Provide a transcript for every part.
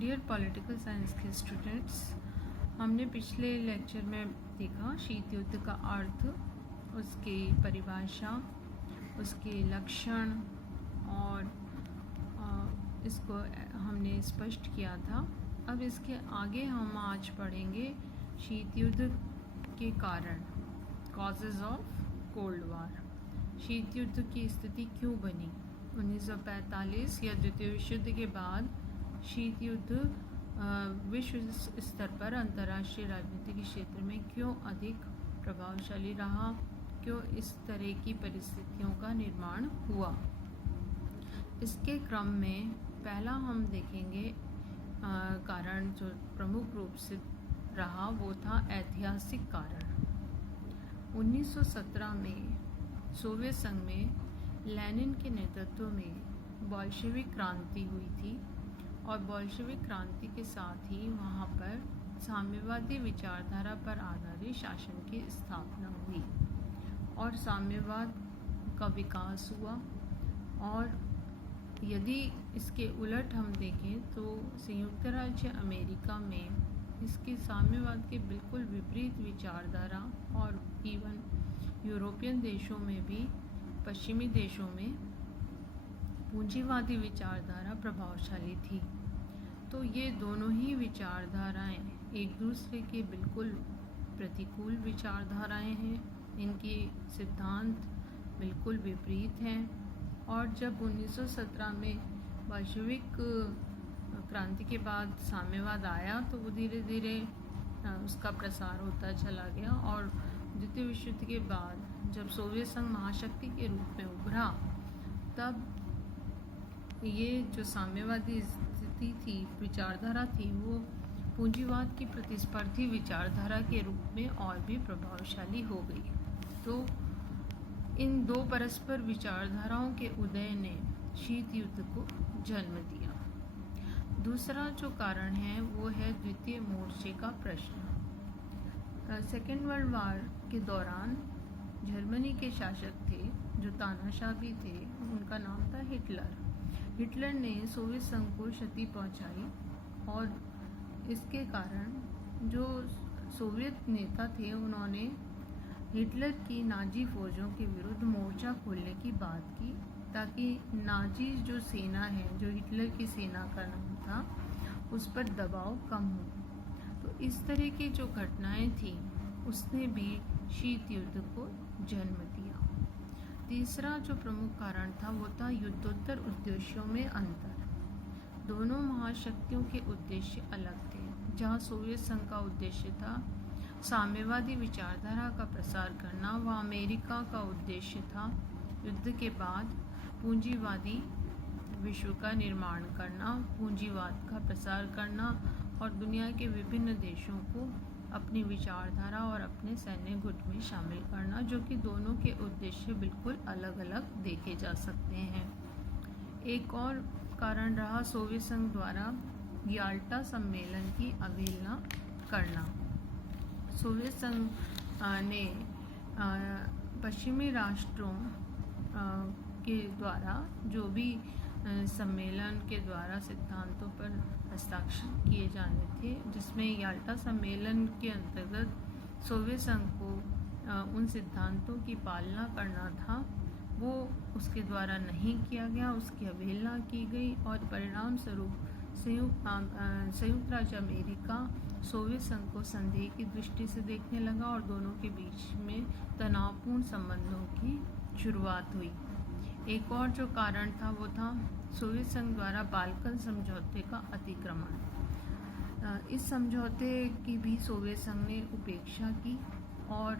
Dear political science के students, हमने पिछले लेक्चर में देखा शीत युद्ध का अर्थ, उसकी परिभाषा, उसके लक्षण और इसको हमने स्पष्ट किया था। अब इसके आगे हम आज पढ़ेंगे शीत युद्ध के कारण, कॉजेज़ ऑफ कोल्ड वार। शीत युद्ध की स्थिति क्यों बनी? 1945 या द्वितीय विश्व युद्ध के बाद शीत युद्ध विश्व स्तर पर अंतर्राष्ट्रीय राजनीति के क्षेत्र में क्यों अधिक प्रभावशाली रहा? क्यों इस तरह की परिस्थितियों का निर्माण हुआ? इसके क्रम में पहला हम देखेंगे कारण जो प्रमुख रूप से रहा वो था ऐतिहासिक कारण। 1917 में सोवियत संघ में लेनिन के नेतृत्व में बोल्शेविक क्रांति हुई थी और बोल्शेविक क्रांति के साथ ही वहाँ पर साम्यवादी विचारधारा पर आधारित शासन की स्थापना हुई और साम्यवाद का विकास हुआ। और यदि इसके उलट हम देखें तो संयुक्त राज्य अमेरिका में इसकी साम्यवाद के बिल्कुल विपरीत विचारधारा और इवन यूरोपियन देशों में भी, पश्चिमी देशों में पूंजीवादी विचारधारा प्रभावशाली थी। तो ये दोनों ही विचारधाराएं एक दूसरे के बिल्कुल प्रतिकूल विचारधाराएं हैं, इनके सिद्धांत बिल्कुल विपरीत हैं। और जब 1917 में बोल्शेविक क्रांति के बाद साम्यवाद आया तो वो धीरे धीरे उसका प्रसार होता चला गया और द्वितीय विश्व युद्ध के बाद जब सोवियत संघ महाशक्ति के रूप में उभरा, तब ये जो साम्यवादी स्थिति थी, विचारधारा थी, वो पूंजीवाद की प्रतिस्पर्धी विचारधारा के रूप में और भी प्रभावशाली हो गई। तो इन दो परस्पर विचारधाराओं के उदय ने शीत युद्ध को जन्म दिया। दूसरा जो कारण है वो है द्वितीय मोर्चे का प्रश्न। सेकेंड वर्ल्ड वार के दौरान जर्मनी के शासक थे जो तानाशाह भी थे, उनका नाम था हिटलर। हिटलर ने सोवियत संघ को क्षति पहुंचाई और इसके कारण जो सोवियत नेता थे उन्होंने हिटलर की नाजी फौजों के विरुद्ध मोर्चा खोलने की बात की ताकि नाजी जो सेना है, जो हिटलर की सेना का नाम था, उस पर दबाव कम हो। तो इस तरह की जो घटनाएं थी उसने भी शीत युद्ध को जन्म दिया। तीसरा जो प्रमुख कारण था वो था युद्धोत्तर उद्देश्यों में अंतर। दोनों महाशक्तियों के उद्देश्य अलग थे। जहाँ सोवियत संघ का उद्देश्य था साम्यवादी विचारधारा का प्रसार करना, वह अमेरिका का उद्देश्य था युद्ध के बाद पूंजीवादी विश्व का निर्माण करना, पूंजीवाद का प्रसार करना और दुनिया के विभिन्न देशों को अपनी विचारधारा और अपने सैन्य गुट में शामिल करना, जो कि दोनों के उद्देश्य बिल्कुल अलग अलग देखे जा सकते हैं। एक और कारण रहा सोवियत संघ द्वारा याल्टा सम्मेलन की अवहेलना करना। सोवियत संघ ने पश्चिमी राष्ट्रों के द्वारा जो भी सम्मेलन के द्वारा सिद्धांतों पर हस्ताक्षर किए जाने थे, जिसमें याल्टा सम्मेलन के अंतर्गत सोवियत संघ को उन सिद्धांतों की पालना करना था, वो उसके द्वारा नहीं किया गया, उसकी अवहेलना की गई और परिणाम स्वरूप संयुक्त राज्य अमेरिका सोवियत संघ को संदेह की दृष्टि से देखने लगा और दोनों के बीच में तनावपूर्ण संबंधों की शुरुआत हुई। एक और जो कारण था वो था सोवियत संघ द्वारा बाल्कन समझौते का अतिक्रमण। इस समझौते की भी सोवियत संघ ने उपेक्षा की और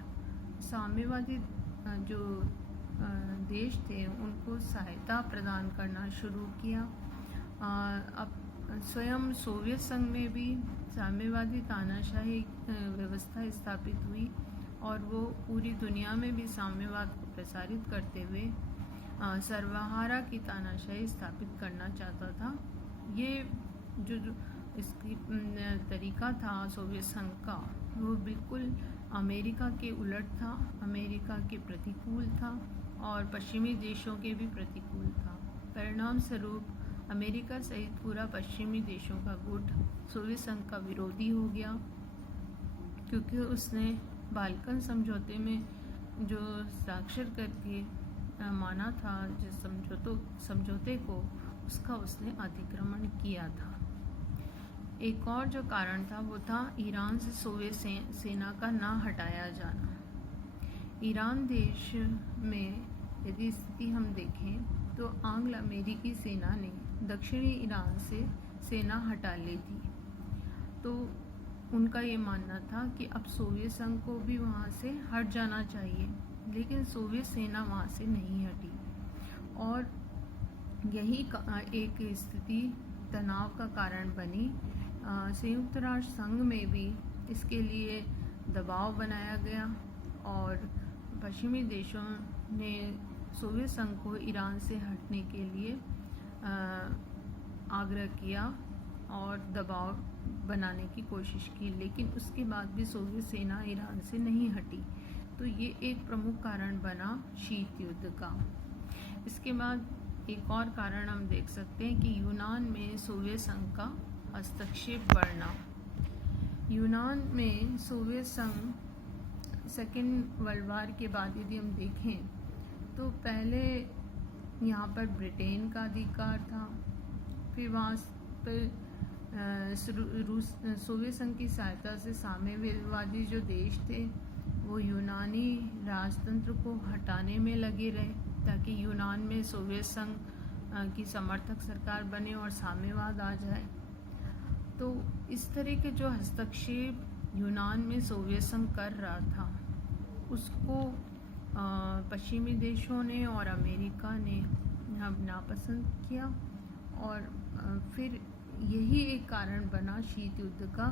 साम्यवादी जो देश थे उनको सहायता प्रदान करना शुरू किया। अब स्वयं सोवियत संघ में भी साम्यवादी तानाशाही व्यवस्था स्थापित हुई और वो पूरी दुनिया में भी साम्यवाद को प्रसारित करते हुए सर्वहारा की तानाशाही स्थापित करना चाहता था। ये जो इसकी तरीका था सोवियत संघ का, वो बिल्कुल अमेरिका के उलट था, अमेरिका के प्रतिकूल था और पश्चिमी देशों के भी प्रतिकूल था। परिणाम स्वरूप अमेरिका सहित पूरा पश्चिमी देशों का गुट सोवियत संघ का विरोधी हो गया, क्योंकि उसने बाल्कन समझौते में जो साक्षर करके माना था, जिस समझौते को उसका उसने अतिक्रमण किया था। एक और जो कारण था वो था ईरान से सोवियत सेना का ना हटाया जाना। ईरान देश में यदि स्थिति हम देखें तो आंग्ल अमेरिकी सेना ने दक्षिणी ईरान से सेना हटा ली थी, तो उनका ये मानना था कि अब सोवियत संघ को भी वहाँ से हट जाना चाहिए, लेकिन सोवियत सेना वहाँ से नहीं हटी और यही एक स्थिति तनाव का कारण बनी। संयुक्त राष्ट्र संघ में भी इसके लिए दबाव बनाया गया और पश्चिमी देशों ने सोवियत संघ को ईरान से हटने के लिए आग्रह किया और दबाव बनाने की कोशिश की, लेकिन उसके बाद भी सोवियत सेना ईरान से नहीं हटी। तो ये एक प्रमुख कारण बना शीत युद्ध का। इसके बाद एक और कारण हम देख सकते हैं कि यूनान में सोवियत संघ का हस्तक्षेप बढ़ना। यूनान में सोवियत संघ सेकेंड वर्ल्ड वॉर के बाद यदि हम देखें तो पहले यहाँ पर ब्रिटेन का अधिकार था, फिर वहाँ पर सोवियत संघ की सहायता से साम्यवादी जो देश थे वो यूनानी राजतंत्र को हटाने में लगे रहे, ताकि यूनान में सोवियत संघ की समर्थक सरकार बने और साम्यवाद आ जाए। तो इस तरह के जो हस्तक्षेप यूनान में सोवियत संघ कर रहा था, उसको पश्चिमी देशों ने और अमेरिका ने नापसंद किया और फिर यही एक कारण बना शीत युद्ध का,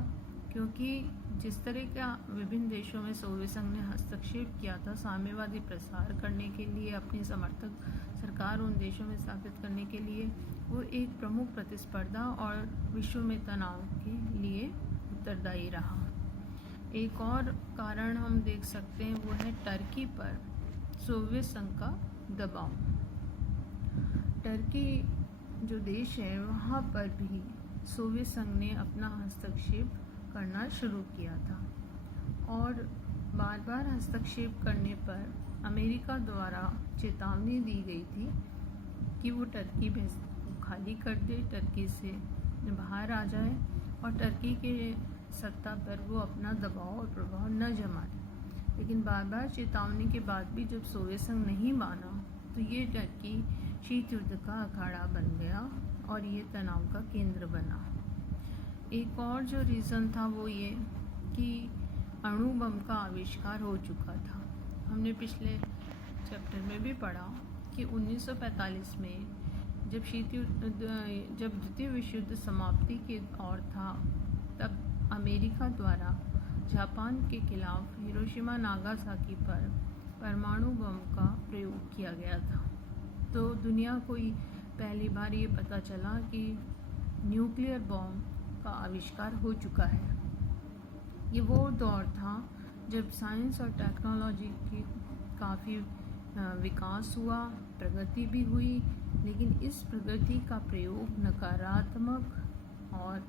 क्योंकि जिस तरह का विभिन्न देशों में सोवियत संघ ने हस्तक्षेप किया था साम्यवादी प्रसार करने के लिए, अपनी समर्थक सरकार उन देशों में स्थापित करने के लिए, वो एक प्रमुख प्रतिस्पर्धा और विश्व में तनाव के लिए उत्तरदायी रहा। एक और कारण हम देख सकते हैं वो है टर्की पर सोवियत संघ का दबाव। टर्की जो देश है वहाँ पर भी सोवियत संघ ने अपना हस्तक्षेप करना शुरू किया था और बार बार हस्तक्षेप करने पर अमेरिका द्वारा चेतावनी दी गई थी कि वो टर्की में खाली कर दे, टर्की से बाहर आ जाए और टर्की के सत्ता पर वो अपना दबाव और प्रभाव न जमाए। लेकिन बार बार चेतावनी के बाद भी जब सोवियत संघ नहीं माना तो ये टर्की शीत युद्ध का अखाड़ा बन गया और ये तनाव का केंद्र बना। एक और जो रीज़न था वो ये कि अणु बम का आविष्कार हो चुका था। हमने पिछले चैप्टर में भी पढ़ा कि 1945 में जब द्वितीय विश्व युद्ध समाप्ति के ओर था, तब अमेरिका द्वारा जापान के खिलाफ हिरोशिमा नागासाकी पर परमाणु बम का प्रयोग किया गया था। तो दुनिया को पहली बार ये पता चला कि न्यूक्लियर बम का आविष्कार हो चुका है। ये वो दौर था जब साइंस और टेक्नोलॉजी की काफ़ी विकास हुआ, प्रगति भी हुई, लेकिन इस प्रगति का प्रयोग नकारात्मक और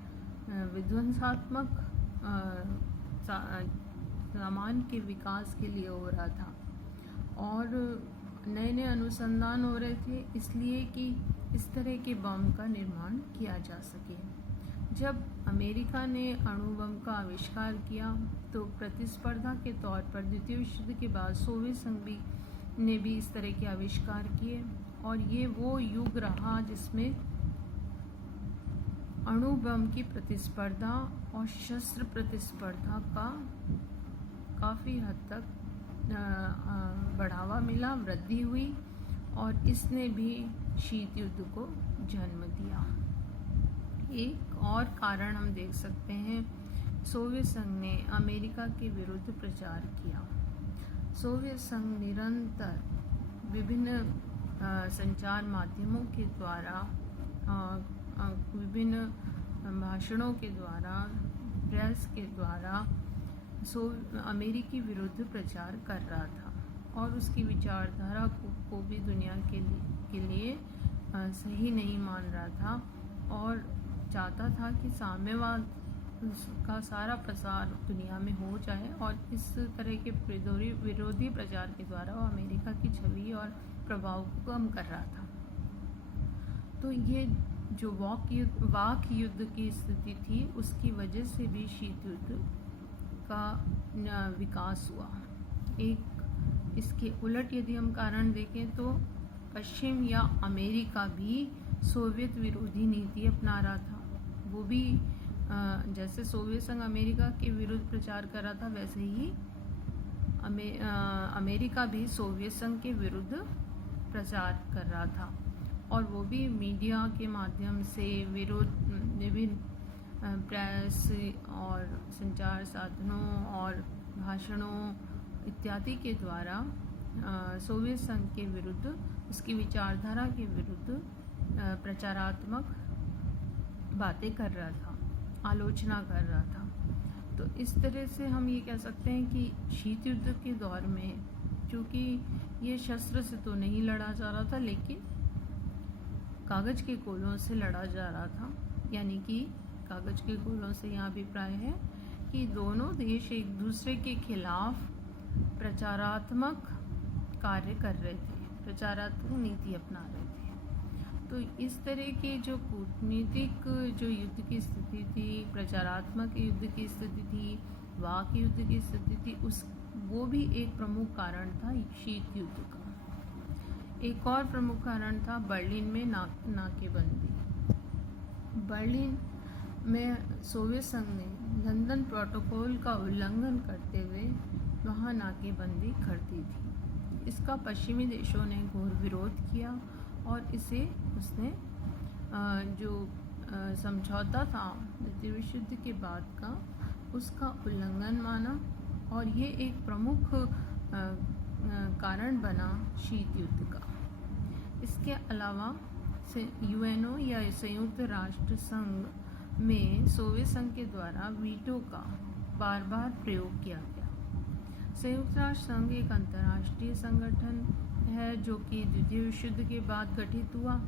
विध्वंसात्मक सामान के विकास के लिए हो रहा था और नए नए अनुसंधान हो रहे थे, इसलिए कि इस तरह के बम का निर्माण किया जा सके। जब अमेरिका ने अणु बम का आविष्कार किया तो प्रतिस्पर्धा के तौर पर द्वितीय विश्व युद्ध के बाद सोवियत संघ ने भी इस तरह के आविष्कार किए और ये वो युग रहा जिसमें अणु बम की प्रतिस्पर्धा और शस्त्र प्रतिस्पर्धा का काफ़ी हद तक बढ़ावा मिला, वृद्धि हुई और इसने भी शीत युद्ध को जन्म दिया। एक और कारण हम देख सकते हैं, सोवियत संघ ने अमेरिका के विरुद्ध प्रचार किया। सोवियत संघ निरंतर विभिन्न संचार माध्यमों के द्वारा, विभिन्न भाषणों के द्वारा, प्रेस के द्वारा अमेरिकी विरुद्ध प्रचार कर रहा था और उसकी विचारधारा को भी दुनिया के लिए सही नहीं मान रहा था और चाहता था कि साम्यवाद का सारा प्रसार दुनिया में हो जाए और इस तरह के विरोधी प्रचार के द्वारा वो अमेरिका की छवि और प्रभाव को कम कर रहा था। तो ये जो वाक युद्ध की स्थिति थी उसकी वजह से भी शीत युद्ध का विकास हुआ। एक इसके उलट यदि हम कारण देखें तो पश्चिम या अमेरिका भी सोवियत विरोधी नीति अपना रहा था। वो भी जैसे सोवियत संघ अमेरिका के विरुद्ध प्रचार कर रहा था वैसे ही अमेरिका भी सोवियत संघ के विरुद्ध प्रचार कर रहा था और वो भी मीडिया के माध्यम से विभिन्न प्रेस और संचार साधनों और भाषणों इत्यादि के द्वारा सोवियत संघ के विरुद्ध उसकी विचारधारा के विरुद्ध प्रचारात्मक बातें कर रहा था, आलोचना कर रहा था। तो इस तरह से हम ये कह सकते हैं कि शीत युद्ध के दौर में चूँकि ये शस्त्र से तो नहीं लड़ा जा रहा था लेकिन कागज़ के गोलों से लड़ा जा रहा था, यानी कि कागज़ के गोलों से यहाँ अभिप्राय है कि दोनों देश एक दूसरे के खिलाफ प्रचारात्मक कार्य कर रहे थे, प्रचारात्मक नीति अपना रहे थे। तो इस तरह के जो कूटनीतिक जो युद्ध की स्थिति थी, प्रचारात्मक युद्ध की स्थिति थी, वाक युद्ध की स्थिति थी, वो भी एक प्रमुख कारण था शीत युद्ध का। एक और प्रमुख कारण था बर्लिन में नाकेबंदी। बर्लिन में सोवियत संघ ने लंदन प्रोटोकॉल का उल्लंघन करते हुए वहाँ नाकेबंदी कर दी थी। इसका पश्चिमी देशों ने घोर विरोध किया और इसे उसने जो समझौता था द्वितीय विश्व युद्ध के बाद का उसका उल्लंघन माना और ये एक प्रमुख कारण बना शीत युद्ध का। इसके अलावा यूएनओ या संयुक्त राष्ट्र संघ में सोवियत संघ के द्वारा वीटो का बार बार प्रयोग किया गया। संयुक्त राष्ट्र संघ एक अंतर्राष्ट्रीय संगठन है जो कि द्वितीय विश्व युद्ध के बाद गठित हुआ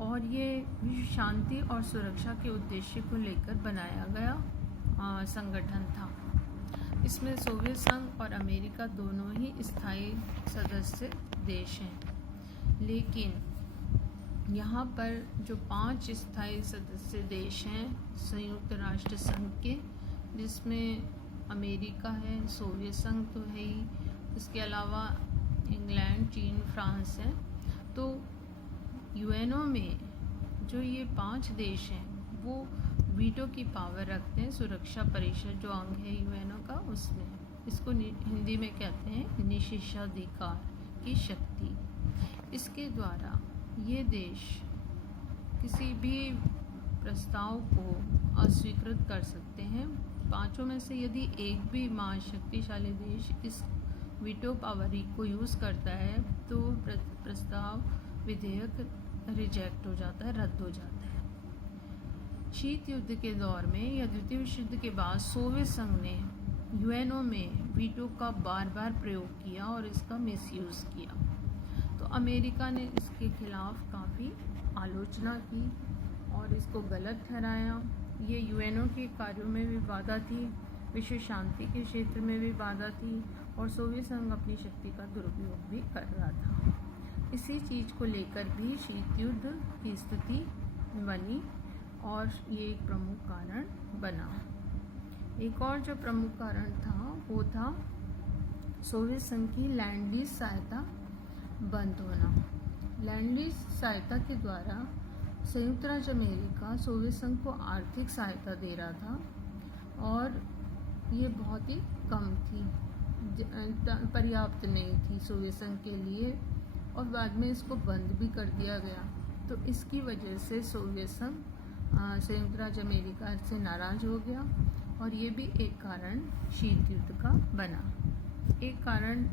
और ये विश्व शांति और सुरक्षा के उद्देश्य को लेकर बनाया गया संगठन था। इसमें सोवियत संघ और अमेरिका दोनों ही स्थायी सदस्य देश हैं, लेकिन यहाँ पर जो 5 स्थायी सदस्य देश हैं संयुक्त राष्ट्र संघ के, जिसमें अमेरिका है, सोवियत संघ तो है ही, इसके अलावा इंग्लैंड, चीन, फ्रांस है। तो यूएनओ में जो ये 5 देश हैं वो वीटो की पावर रखते हैं। सुरक्षा परिषद जो अंग है यूएनओ का, उसमें इसको हिंदी में कहते हैं निषेधाधिकार की शक्ति। इसके द्वारा ये देश किसी भी प्रस्ताव को अस्वीकृत कर सकते हैं। 5 में से यदि एक भी महाशक्तिशाली देश इस वीटो पावर को यूज़ करता है तो प्रस्ताव विधेयक रिजेक्ट हो जाता है, रद्द हो जाता है। शीत युद्ध के दौर में या द्वितीय विश्व युद्ध के बाद सोवियत संघ ने यूएनओ में वीटो का बार बार प्रयोग किया और इसका मिसयूज़ किया। तो अमेरिका ने इसके खिलाफ काफ़ी आलोचना की और इसको गलत ठहराया। ये यूएनओ के कार्यों में भी बाधा थी, विश्व शांति के क्षेत्र में भी बाधा थी और सोवियत संघ अपनी शक्ति का दुरुपयोग भी कर रहा था। इसी चीज़ को लेकर भी शीत युद्ध की स्थिति बनी और ये एक प्रमुख कारण बना। एक और जो प्रमुख कारण था वो था सोवियत संघ की लैंड लीज सहायता बंद होना। लैंड लीज सहायता के द्वारा संयुक्त राज्य अमेरिका सोवियत संघ को आर्थिक सहायता दे रहा था और ये बहुत ही कम थी, पर्याप्त नहीं थी सोवियत संघ के लिए और बाद में इसको बंद भी कर दिया गया। तो इसकी वजह से सोवियत संघ संयुक्त राज्य अमेरिका से नाराज़ हो गया और ये भी एक कारण शीत युद्ध का बना। एक कारण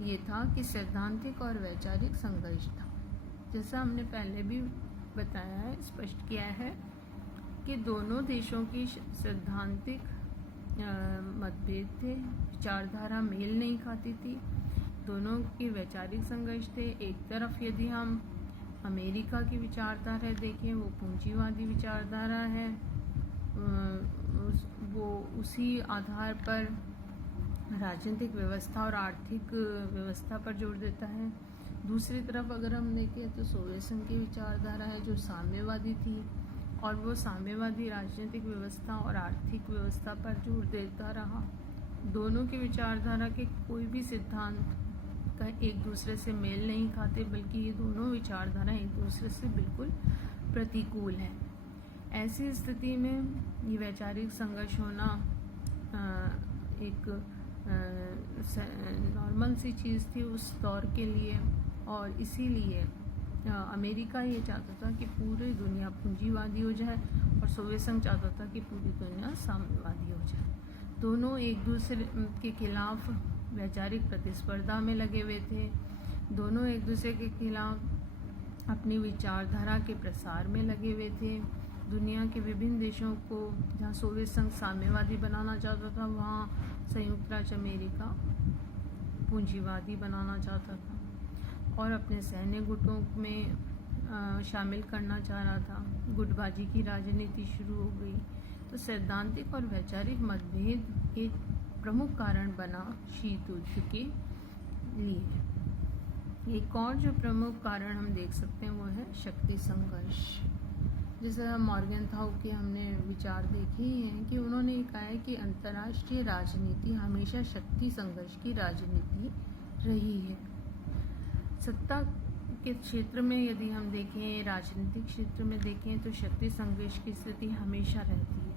ये था कि सैद्धांतिक और वैचारिक संघर्ष था। जैसा हमने पहले भी बताया है, स्पष्ट किया है कि दोनों देशों की सैद्धांतिक मतभेद थे, विचारधारा मेल नहीं खाती थी, दोनों के वैचारिक संघर्ष थे। एक तरफ यदि हम अमेरिका की विचारधारा देखें, वो पूंजीवादी विचारधारा है। वो उसी आधार पर राजनीतिक व्यवस्था और आर्थिक व्यवस्था पर जोर देता है। दूसरी तरफ अगर हम देखें तो सोवियत संघ की विचारधारा है जो साम्यवादी थी, और वो साम्यवादी राजनीतिक व्यवस्था और आर्थिक व्यवस्था पर जोर देता रहा। दोनों की विचारधारा के कोई भी सिद्धांत का एक दूसरे से मेल नहीं खाते, बल्कि ये दोनों विचारधारा एक दूसरे से बिल्कुल प्रतिकूल हैं। ऐसी स्थिति में ये वैचारिक संघर्ष होना एक नॉर्मल सी चीज़ थी उस दौर के लिए, और इसीलिए अमेरिका ये चाहता था कि पूरी दुनिया पूंजीवादी हो जाए, और सोवियत संघ चाहता था कि पूरी दुनिया साम्यवादी हो जाए। दोनों एक दूसरे के खिलाफ वैचारिक प्रतिस्पर्धा में लगे हुए थे। दोनों एक दूसरे के खिलाफ अपनी विचारधारा के प्रसार में लगे हुए थे। दुनिया के विभिन्न देशों को, जहाँ सोवियत संघ साम्यवादी बनाना चाहता था, वहाँ संयुक्त राज्य अमेरिका पूंजीवादी बनाना चाहता था और अपने सैन्य गुटों में शामिल करना चाह रहा था। गुटबाजी की राजनीति शुरू हो गई। तो सैद्धांतिक और वैचारिक मतभेद एक प्रमुख कारण बना शीत युद्ध के लिए। एक और जो प्रमुख कारण हम देख सकते हैं वो है शक्ति संघर्ष। जैसे मॉर्गनथाउ के हमने विचार देखे ही हैं कि उन्होंने कहा है कि अंतर्राष्ट्रीय राजनीति हमेशा शक्ति संघर्ष की राजनीति रही है। सत्ता के क्षेत्र में यदि हम देखें, राजनीतिक क्षेत्र में देखें, तो शक्ति संघर्ष की स्थिति हमेशा रहती है।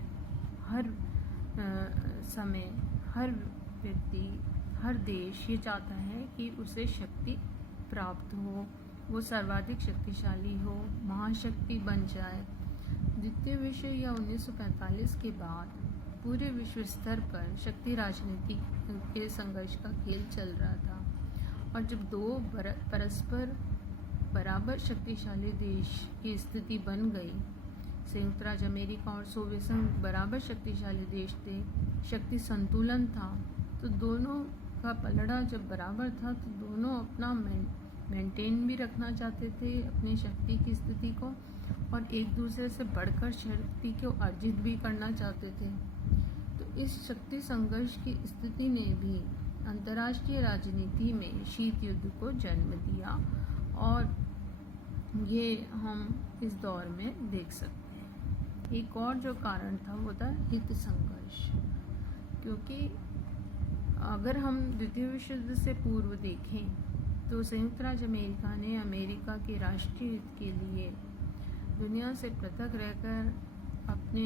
हर समय हर व्यक्ति, हर देश ये चाहता है कि उसे शक्ति प्राप्त हो, वो सर्वाधिक शक्तिशाली हो, महाशक्ति बन जाए। द्वितीय विश्व या 1945 के बाद पूरे विश्व स्तर पर शक्ति राजनीति के संघर्ष का खेल चल रहा था, और जब दो परस्पर बराबर शक्तिशाली देश की स्थिति बन गई, संयुक्त राज्य अमेरिका और सोवियत संघ बराबर शक्तिशाली देश थे, शक्ति संतुलन था, तो दोनों का पलड़ा जब बराबर था तो दोनों अपना मेंटेन भी रखना चाहते थे अपनी शक्ति की स्थिति को, और एक दूसरे से बढ़कर शक्ति को अर्जित भी करना चाहते थे। तो इस शक्ति संघर्ष की स्थिति ने भी अंतर्राष्ट्रीय राजनीति में शीत युद्ध को जन्म दिया, और ये हम इस दौर में देख सकते हैं। एक और जो कारण था वो था हित संघर्ष, क्योंकि अगर हम द्वितीय विश्व युद्ध से पूर्व देखें तो संयुक्त राज्य अमेरिका ने अमेरिका के राष्ट्रीय हित के लिए दुनिया से पृथक रहकर अपने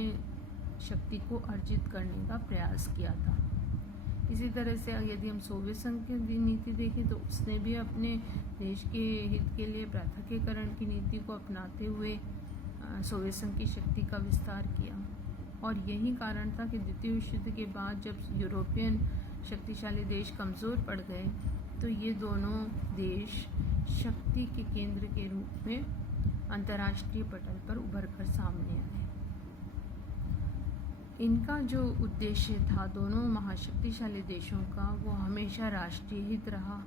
शक्ति को अर्जित करने का प्रयास किया था। इसी तरह से यदि हम सोवियत संघ की नीति देखें तो उसने भी अपने देश के हित के लिए पृथकीकरण की नीति को अपनाते हुए सोवियत संघ की शक्ति का विस्तार किया, और यही कारण था कि द्वितीय विश्व युद्ध के बाद जब यूरोपियन शक्तिशाली देश कमज़ोर पड़ गए तो ये दोनों देश शक्ति के केंद्र के रूप में अंतर्राष्ट्रीय पटल पर उभर कर सामने आए। इनका जो उद्देश्य था दोनों महाशक्तिशाली देशों का, वो हमेशा राष्ट्रीय हित रहा।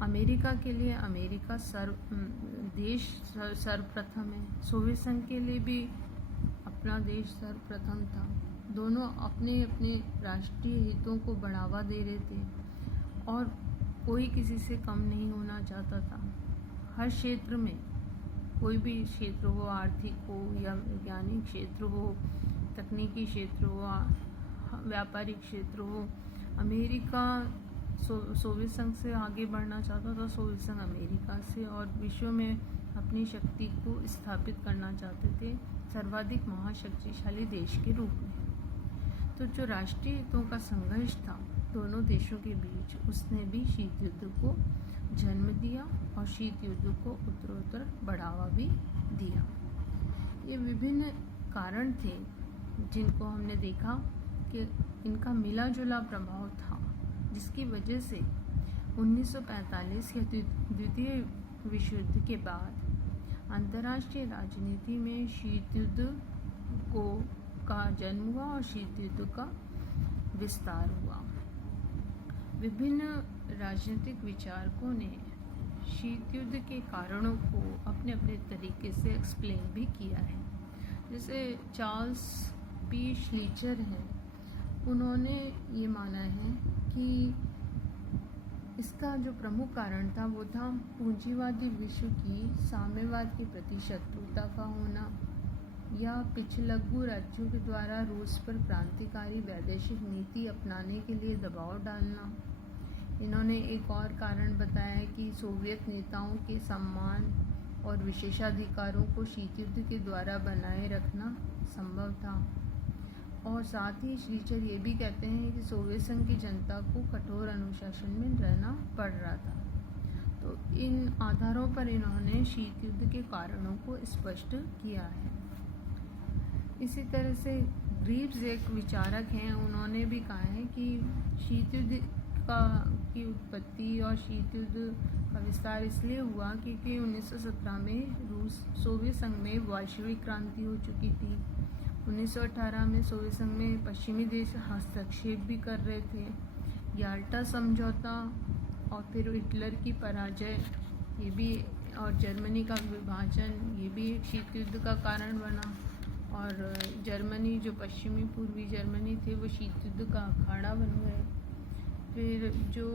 अमेरिका के लिए अमेरिका देश सर्वप्रथम है, सोवियत संघ के लिए भी अपना देश सर्वप्रथम था। दोनों अपने अपने राष्ट्रीय हितों को बढ़ावा दे रहे थे, और कोई किसी से कम नहीं होना चाहता था। हर क्षेत्र में, कोई भी क्षेत्र हो, आर्थिक हो या वैज्ञानिक क्षेत्र हो, तकनीकी क्षेत्र हो, व्यापारिक क्षेत्र हो, अमेरिका सोवियत संघ से आगे बढ़ना चाहता था, सोवियत संघ अमेरिका से, और विश्व में अपनी शक्ति को स्थापित करना चाहते थे सर्वाधिक महाशक्तिशाली देश के रूप में। तो जो राष्ट्रीय हितों का संघर्ष था दोनों देशों के बीच, उसने भी शीत युद्ध को जन्म दिया, और शीत युद्ध को उत्तरोत्तर बढ़ावा भी दिया। ये विभिन्न कारण थे जिनको हमने देखा कि इनका मिला जुला प्रभाव था, जिसकी वजह से 1945 के द्वितीय विश्व युद्ध के बाद अंतर्राष्ट्रीय राजनीति में शीत युद्ध का जन्म हुआ और शीत युद्ध का विस्तार हुआ। विभिन्न राजनीतिक विचारकों ने शीत युद्ध के कारणों को अपने अपने तरीके से एक्सप्लेन भी किया है। जैसे चार्ल्स पी श्लीचर हैं, उन्होंने ये माना है कि इसका जो प्रमुख कारण था वो था पूंजीवादी विश्व की साम्यवाद के प्रति शत्रुता का होना या पिछलग्गू राज्यों के द्वारा रूस पर क्रांतिकारी वैदेशिक नीति अपनाने के लिए दबाव डालना। इन्होंने एक और कारण बताया कि सोवियत नेताओं के सम्मान और विशेषाधिकारों को शीत युद्ध के द्वारा बनाए रखना संभव था। और साथ ही श्लीचर ये भी कहते हैं कि सोवियत संघ की जनता को कठोर अनुशासन में रहना पड़ रहा था। तो इन आधारों पर इन्होंने शीत युद्ध के कारणों को स्पष्ट किया है। इसी तरह से ग्रीव्स एक विचारक हैं, उन्होंने भी कहा है कि शीत युद्ध की उत्पत्ति और शीत युद्ध का विस्तार इसलिए हुआ क्योंकि 1917 में सोवियत संघ में वैश्विक क्रांति हो चुकी थी। 1918 में सोवियत संघ में पश्चिमी देश हस्तक्षेप भी कर रहे थे। याल्टा समझौता और फिर हिटलर की पराजय, ये भी, और जर्मनी का विभाजन, ये भी एक शीत युद्ध का कारण बना। और जर्मनी, जो पश्चिमी पूर्वी जर्मनी थे, वो शीत युद्ध का अखाड़ा बन गए। फिर जो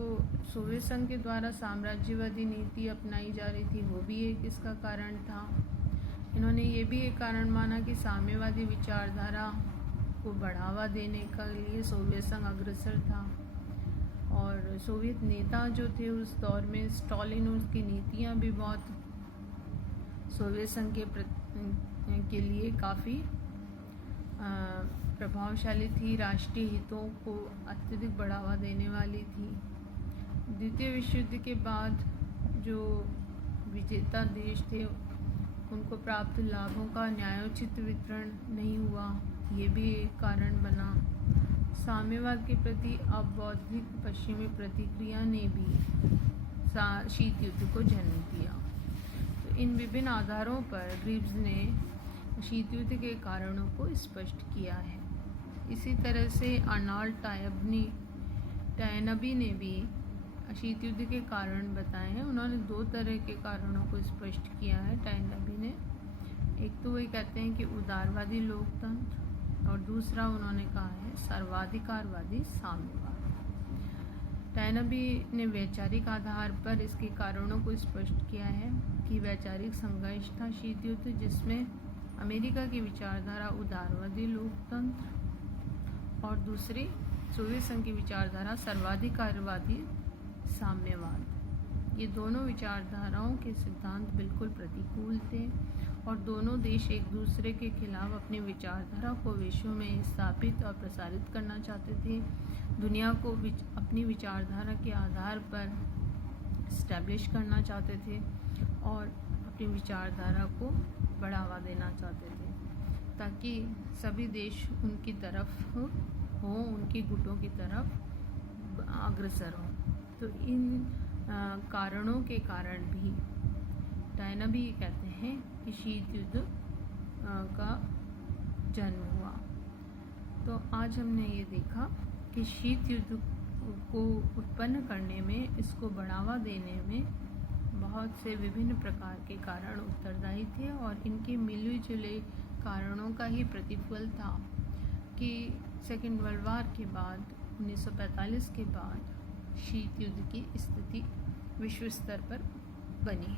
सोवियत संघ के द्वारा साम्राज्यवादी नीति अपनाई जा रही थी, वो भी एक इसका कारण था। इन्होंने ये भी एक कारण माना कि साम्यवादी विचारधारा को बढ़ावा देने के लिए सोवियत संघ अग्रसर था। और सोवियत नेता जो थे उस दौर में, स्टालिन, उसकी नीतियाँ भी बहुत सोवियत संघ के लिए काफ़ी प्रभावशाली थी, राष्ट्रीय हितों को अत्यधिक बढ़ावा देने वाली थी। द्वितीय विश्व युद्ध के बाद जो विजेता देश थे उनको प्राप्त लाभों का न्यायोचित वितरण नहीं हुआ, ये भी एक कारण बना। साम्यवाद के प्रति अबौद्धिक पश्चिमी प्रतिक्रिया ने भी शीत युद्ध को जन्म दिया। तो इन विभिन्न आधारों पर ग्रीव्स ने शीत युद्ध के कारणों को स्पष्ट किया है। इसी तरह से अर्नोल्ड टॉयनबी ने भी शीत युद्ध के कारण बताए हैं। उन्होंने दो तरह के कारणों को स्पष्ट किया है टॉयनबी ने। एक तो वही कहते हैं कि उदारवादी लोकतंत्र, और दूसरा उन्होंने कहा है सर्वाधिकारवादी साम्यवाद। टॉयनबी ने वैचारिक आधार पर इसके कारणों को स्पष्ट किया है कि वैचारिक संघर्ष था शीत युद्ध, जिसमें अमेरिका की विचारधारा उदारवादी लोकतंत्र और दूसरी सोवियत संघ की विचारधारा सर्वाधिकारवादी साम्यवाद। ये दोनों विचारधाराओं के सिद्धांत बिल्कुल प्रतिकूल थे और दोनों देश एक दूसरे के खिलाफ अपनी विचारधारा को विश्व में स्थापित और प्रसारित करना चाहते थे। दुनिया को अपनी विचारधारा के आधार पर इस्टेब्लिश करना चाहते थे और अपनी विचारधारा को बढ़ावा देना चाहते थे ताकि सभी देश उनकी तरफ हो, उनकी गुटों की तरफ अग्रसर हों। तो इन कारणों के कारण भी टॉयनबी कहते हैं कि शीत युद्ध का जन्म हुआ। तो आज हमने ये देखा कि शीत युद्ध को उत्पन्न करने में, इसको बढ़ावा देने में बहुत से विभिन्न प्रकार के कारण उत्तरदायी थे और इनके मिले जुले कारणों का ही प्रतिफल था कि सेकेंड वर्ल्ड वॉर के बाद 1945 के बाद शीत युद्ध की स्थिति विश्व स्तर पर बनी।